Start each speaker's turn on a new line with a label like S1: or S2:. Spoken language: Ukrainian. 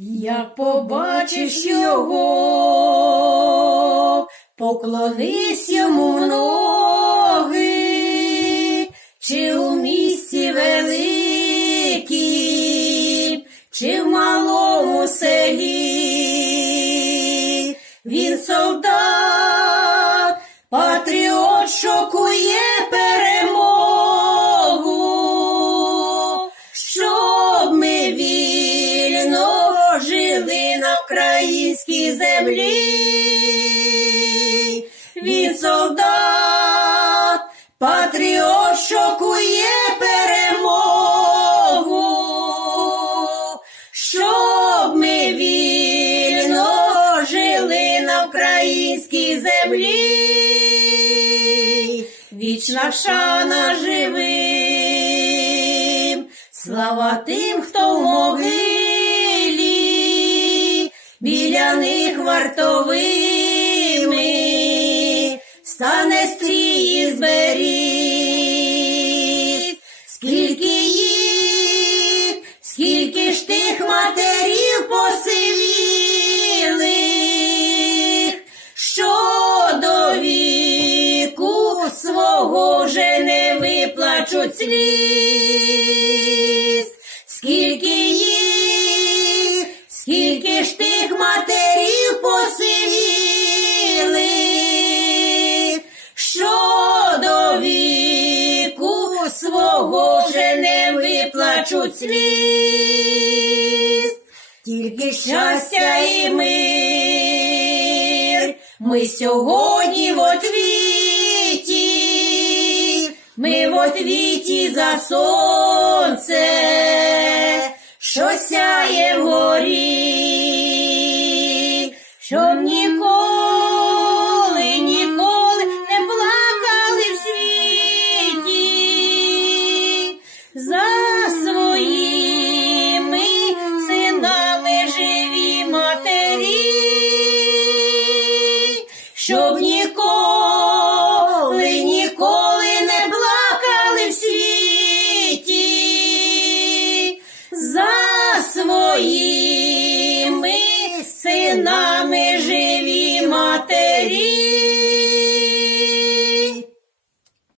S1: Як побачиш його, поклонись йому українській землі. Він солдат, патріот, що кує перемогу, щоб ми вільно жили на українській землі. Вічна шана живим, слава тим, хто в біля них вартовими стане стрій зберіг. Скільки їх, скільки ж тих матерів посивілих, що до віку свого вже не виплачуть сліз. Скільки їх, скільки ж тих матерів посивілих, що до віку свого вже не виплачуть сліз. Тільки щастя і мир, ми сьогодні в отвіті, ми в отвіті за сонце, що сяє вгорі, щоб ніколи, ніколи не плакали в світі за своїми синами живі матері, щоб ніколи, Твоїми синами живі матері.